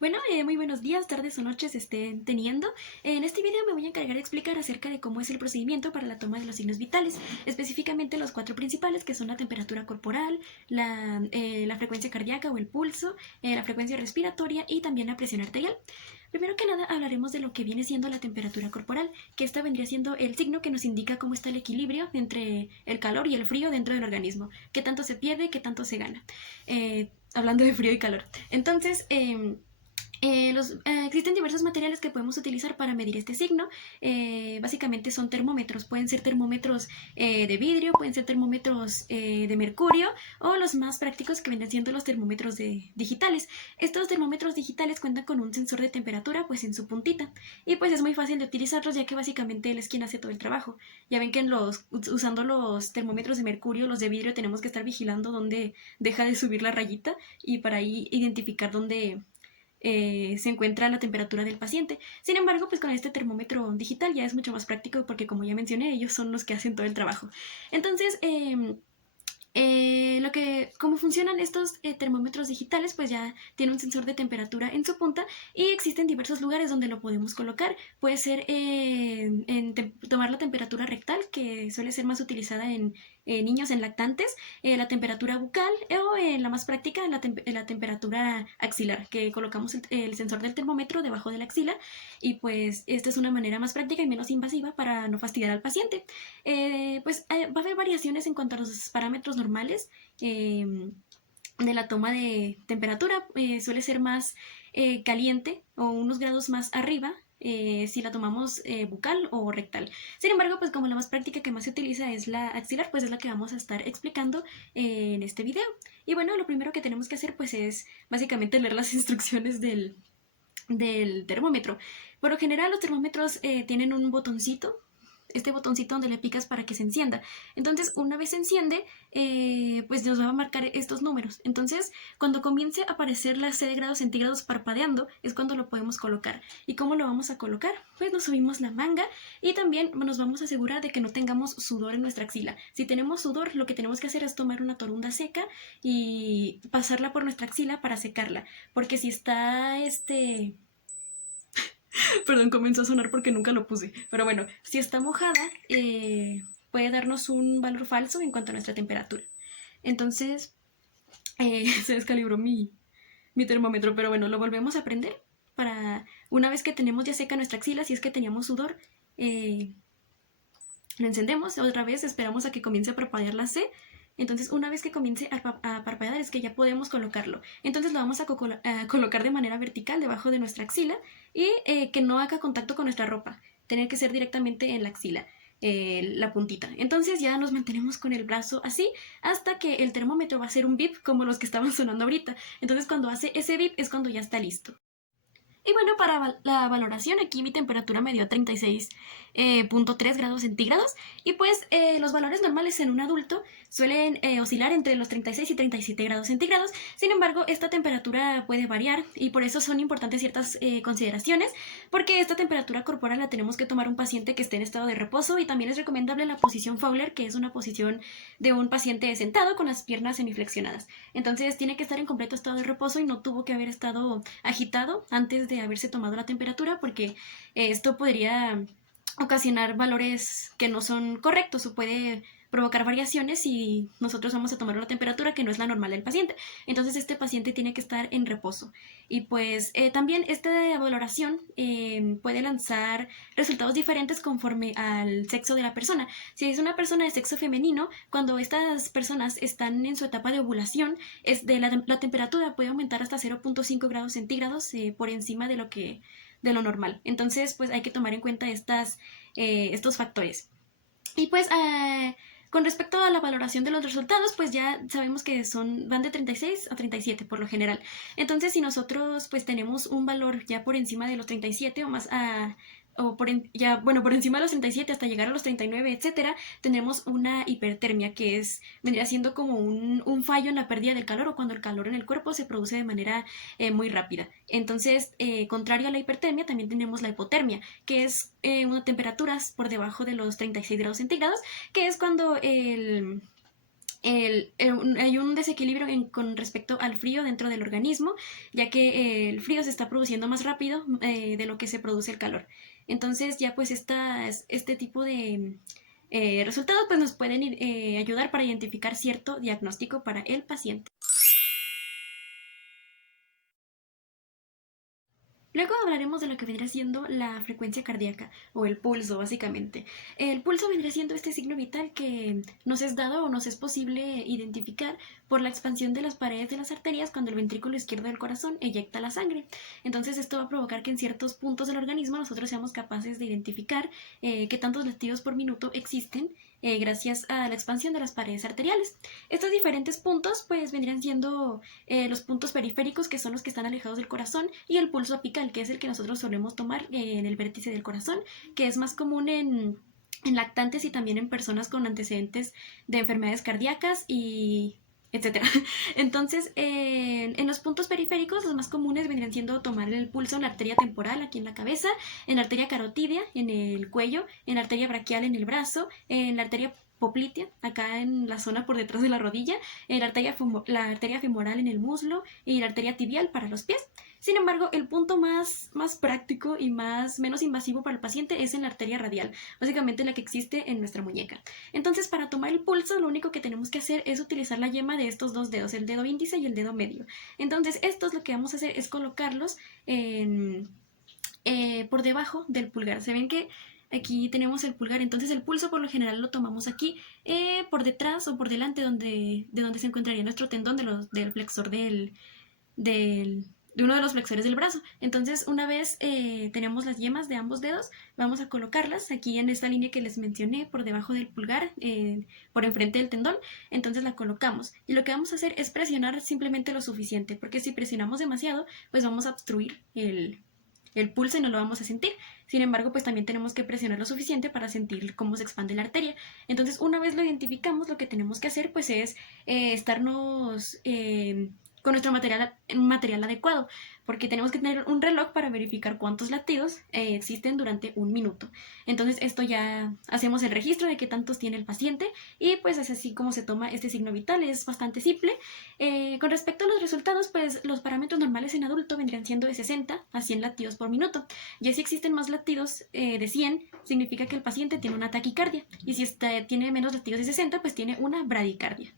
Bueno, muy buenos días, tardes o noches estén teniendo. En este video me voy a encargar de explicar acerca de cómo es el procedimiento para la toma de los signos vitales, específicamente los cuatro principales que son la temperatura corporal, la frecuencia cardíaca o el pulso, la frecuencia respiratoria y también la presión arterial. Primero que nada hablaremos de lo que viene siendo la temperatura corporal, que esta vendría siendo el signo que nos indica cómo está el equilibrio entre el calor y el frío dentro del organismo, qué tanto se pierde, qué tanto se gana. Hablando de frío y calor. Entonces, existen diversos materiales que podemos utilizar para medir este signo. Básicamente son termómetros. Pueden ser termómetros de vidrio, pueden ser termómetros de mercurio o los más prácticos que vienen siendo los termómetros digitales. Estos termómetros digitales cuentan con un sensor de temperatura pues en su puntita y pues es muy fácil de utilizarlos ya que básicamente él es quien hace todo el trabajo. Ya ven que usando los termómetros de mercurio, los de vidrio, tenemos que estar vigilando dónde deja de subir la rayita y para ahí identificar dónde se encuentra la temperatura del paciente. Sin embargo, pues con este termómetro digital ya es mucho más práctico porque como ya mencioné, ellos son los que hacen todo el trabajo. Entonces, cómo funcionan estos termómetros digitales, pues ya tiene un sensor de temperatura en su punta y existen diversos lugares donde lo podemos colocar. Puede ser tomar la temperatura rectal, que suele ser más utilizada en niños en lactantes, la temperatura bucal o la más práctica, la temperatura axilar, que colocamos el sensor del termómetro debajo de la axila y pues esta es una manera más práctica y menos invasiva para no fastidiar al paciente. Va a haber variaciones en cuanto a los parámetros normales de la toma de temperatura. Suele ser más caliente o unos grados más arriba si la tomamos bucal o rectal. Sin embargo, pues como la más práctica que más se utiliza es la axilar, pues es la que vamos a estar explicando en este video. Y bueno, lo primero que tenemos que hacer pues es básicamente leer las instrucciones del termómetro. Por lo general los termómetros tienen un botoncito, este botoncito donde le picas para que se encienda. Entonces, una vez se enciende, pues nos va a marcar estos números. Entonces, cuando comience a aparecer la C de grados centígrados parpadeando, es cuando lo podemos colocar. ¿Y cómo lo vamos a colocar? Pues nos subimos la manga y también nos vamos a asegurar de que no tengamos sudor en nuestra axila. Si tenemos sudor, lo que tenemos que hacer es tomar una torunda seca y pasarla por nuestra axila para secarla. Porque si está Perdón, comenzó a sonar porque nunca lo puse. Pero bueno, si está mojada, puede darnos un valor falso en cuanto a nuestra temperatura. Entonces, se descalibró mi termómetro, pero bueno, lo volvemos a prender para una vez que tenemos ya seca nuestra axila, si es que teníamos sudor, lo encendemos otra vez, esperamos a que comience a parpadear la C. Entonces, una vez que comience a parpadear es que ya podemos colocarlo. Entonces lo vamos a colocar de manera vertical debajo de nuestra axila y que no haga contacto con nuestra ropa. Tener que ser directamente en la axila, la puntita. Entonces ya nos mantenemos con el brazo así hasta que el termómetro va a hacer un bip como los que estaban sonando ahorita. Entonces cuando hace ese bip es cuando ya está listo. Y bueno, para la valoración, aquí mi temperatura me dio 36.3 grados centígrados. Y pues los valores normales en un adulto suelen oscilar entre los 36 y 37 grados centígrados. Sin embargo, esta temperatura puede variar y por eso son importantes ciertas consideraciones, porque esta temperatura corporal la tenemos que tomar un paciente que esté en estado de reposo y también es recomendable la posición Fowler, que es una posición de un paciente sentado con las piernas semiflexionadas. Entonces tiene que estar en completo estado de reposo y no tuvo que haber estado agitado antes de haberse tomado la temperatura porque esto podría ocasionar valores que no son correctos o puede provocar variaciones si nosotros vamos a tomar una temperatura que no es la normal del paciente. Entonces este paciente tiene que estar en reposo. Y pues también esta valoración puede lanzar resultados diferentes conforme al sexo de la persona. Si es una persona de sexo femenino, cuando estas personas están en su etapa de ovulación, la temperatura puede aumentar hasta 0.5 grados centígrados por encima de lo normal. Entonces, pues hay que tomar en cuenta estos factores. Y pues con respecto a la valoración de los resultados, pues ya sabemos que van de 36 a 37 por lo general. Entonces, si nosotros pues tenemos un valor ya por encima de los 37 o más por encima de los 37 hasta llegar a los 39, etcétera, tendremos una hipertermia que vendría siendo como un fallo en la pérdida del calor o cuando el calor en el cuerpo se produce de manera muy rápida. Entonces, contrario a la hipertermia, también tenemos la hipotermia, que es una temperatura por debajo de los 36 grados centígrados, que es cuando hay un desequilibrio con respecto al frío dentro del organismo, ya que el frío se está produciendo más rápido de lo que se produce el calor. Entonces ya pues este tipo de resultados pues nos pueden ayudar para identificar cierto diagnóstico para el paciente. Luego hablaremos de lo que vendría siendo la frecuencia cardíaca o el pulso, básicamente. El pulso vendría siendo este signo vital que nos es dado o nos es posible identificar por la expansión de las paredes de las arterias cuando el ventrículo izquierdo del corazón eyecta la sangre. Entonces esto va a provocar que en ciertos puntos del organismo nosotros seamos capaces de identificar qué tantos latidos por minuto existen gracias a la expansión de las paredes arteriales. Estos diferentes puntos pues vendrían siendo los puntos periféricos, que son los que están alejados del corazón, y el pulso apical, que es el que nosotros solemos tomar en el vértice del corazón, que es más común en lactantes y también en personas con antecedentes de enfermedades cardíacas y etcétera. Entonces, en los puntos periféricos, los más comunes vendrían siendo tomar el pulso en la arteria temporal, aquí en la cabeza, en la arteria carotidia, en el cuello, en la arteria braquial, en el brazo, en la arteria poplitea, acá en la zona por detrás de la rodilla, en la arteria femoral en el muslo y la arteria tibial para los pies. Sin embargo, el punto más práctico y menos invasivo para el paciente es en la arteria radial, básicamente la que existe en nuestra muñeca. Entonces, para tomar el pulso, lo único que tenemos que hacer es utilizar la yema de estos dos dedos, el dedo índice y el dedo medio. Entonces, estos lo que vamos a hacer es colocarlos por debajo del pulgar. Se ven que aquí tenemos el pulgar, entonces el pulso por lo general lo tomamos aquí por detrás o por delante de donde se encontraría nuestro tendón del flexor de uno de los flexores del brazo. Entonces, una vez tenemos las yemas de ambos dedos, vamos a colocarlas aquí en esta línea que les mencioné, por debajo del pulgar, por enfrente del tendón. Entonces la colocamos. Y lo que vamos a hacer es presionar simplemente lo suficiente, porque si presionamos demasiado, pues vamos a obstruir el pulso y no lo vamos a sentir. Sin embargo, pues también tenemos que presionar lo suficiente para sentir cómo se expande la arteria. Entonces, una vez lo identificamos, lo que tenemos que hacer pues es estarnos con nuestro material adecuado, porque tenemos que tener un reloj para verificar cuántos latidos existen durante un minuto. Entonces esto ya hacemos el registro de qué tantos tiene el paciente y pues es así como se toma este signo vital. Es bastante simple. Con respecto a los resultados, pues los parámetros normales en adulto vendrían siendo de 60 a 100 latidos por minuto. Ya si existen más latidos de 100, significa que el paciente tiene una taquicardia, y si tiene menos latidos de 60, pues tiene una bradicardia.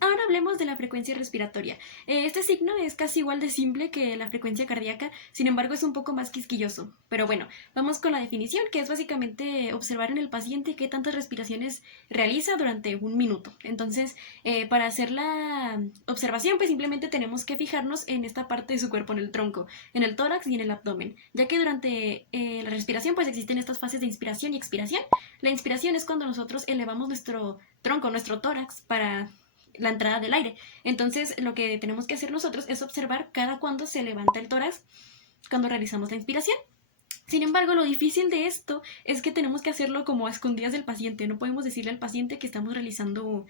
Ahora hablemos de la frecuencia respiratoria. Este signo es casi igual de simple que la frecuencia cardíaca, sin embargo es un poco más quisquilloso. Pero bueno, vamos con la definición, que es básicamente observar en el paciente qué tantas respiraciones realiza durante un minuto. Entonces, para hacer la observación, pues simplemente tenemos que fijarnos en esta parte de su cuerpo, en el tronco, en el tórax y en el abdomen, ya que durante la respiración pues existen estas fases de inspiración y expiración. La inspiración es cuando nosotros elevamos nuestro tronco, nuestro tórax, para la entrada del aire. Entonces, lo que tenemos que hacer nosotros es observar cada cuando se levanta el tórax cuando realizamos la inspiración. Sin embargo, lo difícil de esto es que tenemos que hacerlo como a escondidas del paciente. No podemos decirle al paciente que estamos realizando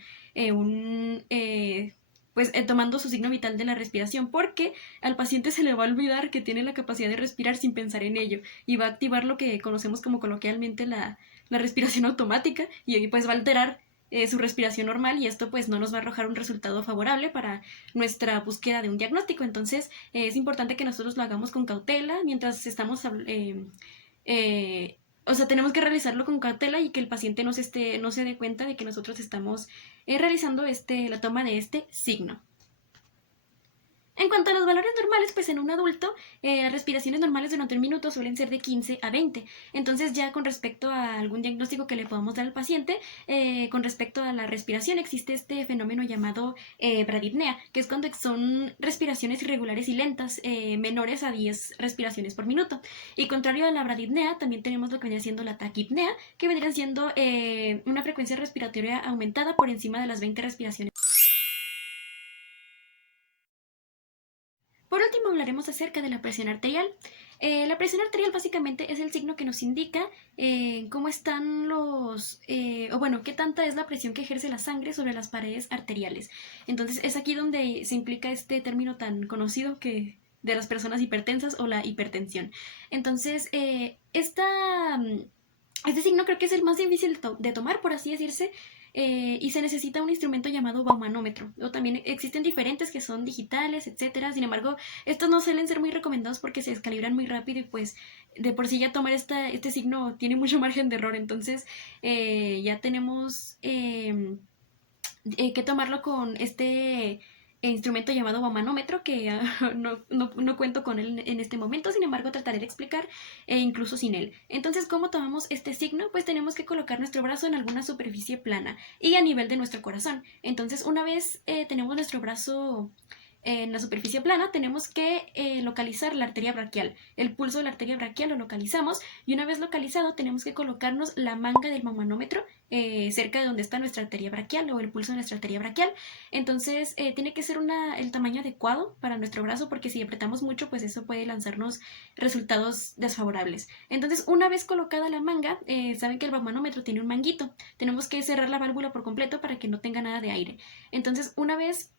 tomando su signo vital de la respiración, porque al paciente se le va a olvidar que tiene la capacidad de respirar sin pensar en ello, y va a activar lo que conocemos como coloquialmente la respiración automática, y ahí pues va a alterar su respiración normal, y esto pues no nos va a arrojar un resultado favorable para nuestra búsqueda de un diagnóstico. Entonces es importante que nosotros lo hagamos con cautela mientras estamos o sea, tenemos que realizarlo con cautela y que el paciente no se dé cuenta de que nosotros estamos realizando la toma de este signo. En cuanto a los valores normales, pues en un adulto las respiraciones normales durante un minuto suelen ser de 15 a 20. Entonces ya con respecto a algún diagnóstico que le podamos dar al paciente, con respecto a la respiración existe este fenómeno llamado bradipnea, que es cuando son respiraciones irregulares y lentas, menores a 10 respiraciones por minuto. Y contrario a la bradipnea, también tenemos lo que viene siendo la taquipnea, que vendría siendo una frecuencia respiratoria aumentada por encima de las 20 respiraciones. Por último, hablaremos acerca de la presión arterial. La presión arterial básicamente es el signo que nos indica cómo están qué tanta es la presión que ejerce la sangre sobre las paredes arteriales. Entonces es aquí donde se implica este término tan conocido de las personas hipertensas o la hipertensión. Entonces, Este signo creo que es el más difícil de tomar, por así decirse, y se necesita un instrumento llamado baumanómetro. O también existen diferentes que son digitales, etcétera. Sin embargo, estos no suelen ser muy recomendados porque se descalibran muy rápido y pues de por sí ya tomar este signo tiene mucho margen de error. Entonces ya tenemos que tomarlo con este instrumento llamado bamanómetro, que no cuento con él en este momento, sin embargo trataré de explicar incluso sin él. Entonces, ¿cómo tomamos este signo? Pues tenemos que colocar nuestro brazo en alguna superficie plana y a nivel de nuestro corazón. Entonces, una vez tenemos nuestro brazo en la superficie plana, tenemos que localizar la arteria braquial. El pulso de la arteria braquial lo localizamos y una vez localizado tenemos que colocarnos la manga del mamanómetro cerca de donde está nuestra arteria braquial o el pulso de nuestra arteria braquial. Entonces tiene que ser el tamaño adecuado para nuestro brazo porque si apretamos mucho pues eso puede lanzarnos resultados desfavorables. Entonces una vez colocada la manga, saben que el mamanómetro tiene un manguito. Tenemos que cerrar la válvula por completo para que no tenga nada de aire. Entonces una vez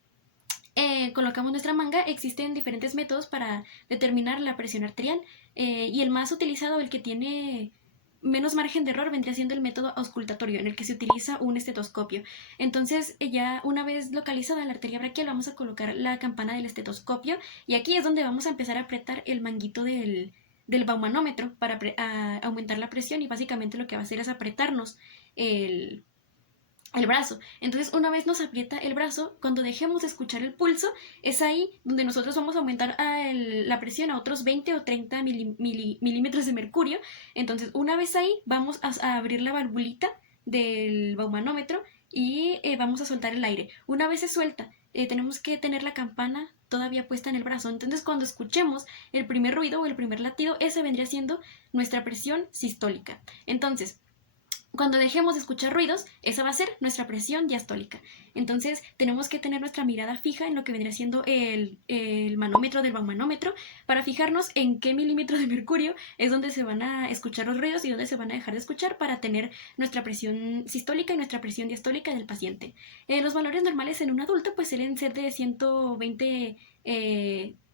colocamos nuestra manga, existen diferentes métodos para determinar la presión arterial y el más utilizado, el que tiene menos margen de error, vendría siendo el método auscultatorio, en el que se utiliza un estetoscopio. Entonces, ya una vez localizada la arteria braquial, vamos a colocar la campana del estetoscopio y aquí es donde vamos a empezar a apretar el manguito del baumanómetro para aumentar la presión y básicamente lo que va a hacer es apretarnos el brazo. Entonces, una vez nos aprieta el brazo, cuando dejemos de escuchar el pulso, es ahí donde nosotros vamos a aumentar la presión a otros 20 o 30 milímetros de mercurio. Entonces, una vez ahí, vamos a abrir la valvulita del baumanómetro y vamos a soltar el aire. Una vez se suelta, tenemos que tener la campana todavía puesta en el brazo. Entonces, cuando escuchemos el primer ruido o el primer latido, ese vendría siendo nuestra presión sistólica. Entonces, cuando dejemos de escuchar ruidos, esa va a ser nuestra presión diastólica. Entonces, tenemos que tener nuestra mirada fija en lo que vendría siendo el manómetro del baumanómetro para fijarnos en qué milímetro de mercurio es donde se van a escuchar los ruidos y donde se van a dejar de escuchar para tener nuestra presión sistólica y nuestra presión diastólica del paciente. Los valores normales en un adulto pues suelen ser de 120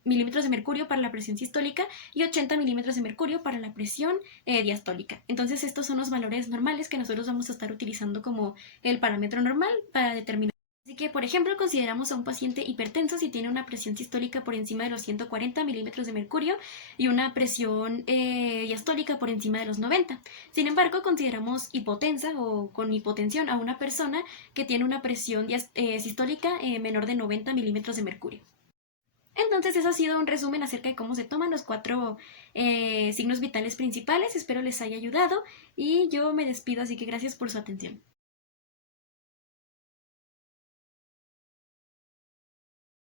milímetros de mercurio para la presión sistólica y 80 milímetros de mercurio para la presión diastólica. Entonces estos son los valores normales que nosotros vamos a estar utilizando como el parámetro normal para determinar. Así que, por ejemplo, consideramos a un paciente hipertenso si tiene una presión sistólica por encima de los 140 milímetros de mercurio y una presión diastólica por encima de los 90. Sin embargo, consideramos hipotensa o con hipotensión a una persona que tiene una presión sistólica menor de 90 milímetros de mercurio. Entonces, eso ha sido un resumen acerca de cómo se toman los 4 signos vitales principales. Espero les haya ayudado y yo me despido, así que gracias por su atención.